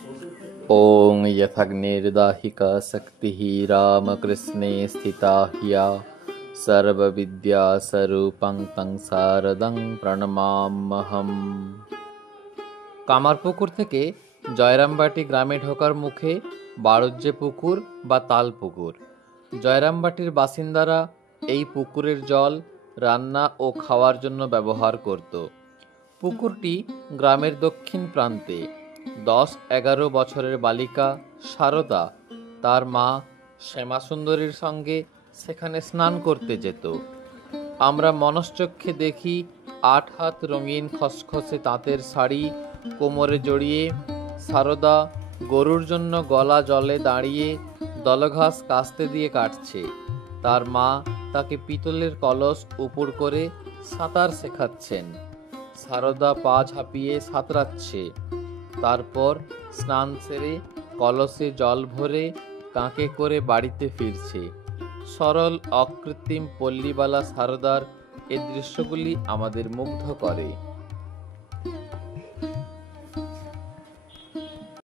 ॐ यथाग्निर्दाहिका शक्तिः रामकृष्णे स्थिता ह्या सर्वविद्यास्वरूपं तं शारदं প্রণমাম্যহম। কামারপুকুর থেকে জয়রামবাটি গ্রামে ঢোকার মুখে বাড়জ্জে পুকুর বা তাল পুকুর। জয়রামবাটির বাসিন্দারা এই পুকুরের জল রান্না ও খাওয়ার জন্য ব্যবহার করত। পুকুরটি গ্রামের দক্ষিণ প্রান্তে। 10-11 বছরের বালিকা সারদা তার মা শ্যামাসুন্দরীর সঙ্গে সেখানে স্নান করতে যেত। আমরা মনশ্চক্ষে দেখি 8 হাত রঙিন খসখসে তাঁতের শাড়ি কোমরে জড়িয়ে সারদা গরুর জন্য গলা জলে দাঁড়িয়ে দলঘাস কাস্তে দিয়ে কাটছে। তার মা তাকে পিতলের কলস উপর করে সাঁতার শেখাচ্ছেন। সারদা পা ঝাঁপিয়ে সাঁতরাচ্ছে। তারপর স্নান সেরে কলসে জল ভরে কাঁকে করে বাড়িতে ফিরছে। সরল অকৃত্রিম পল্লীবালা সারদার এই দৃশ্যগুলি আমাদের মুগ্ধ করে।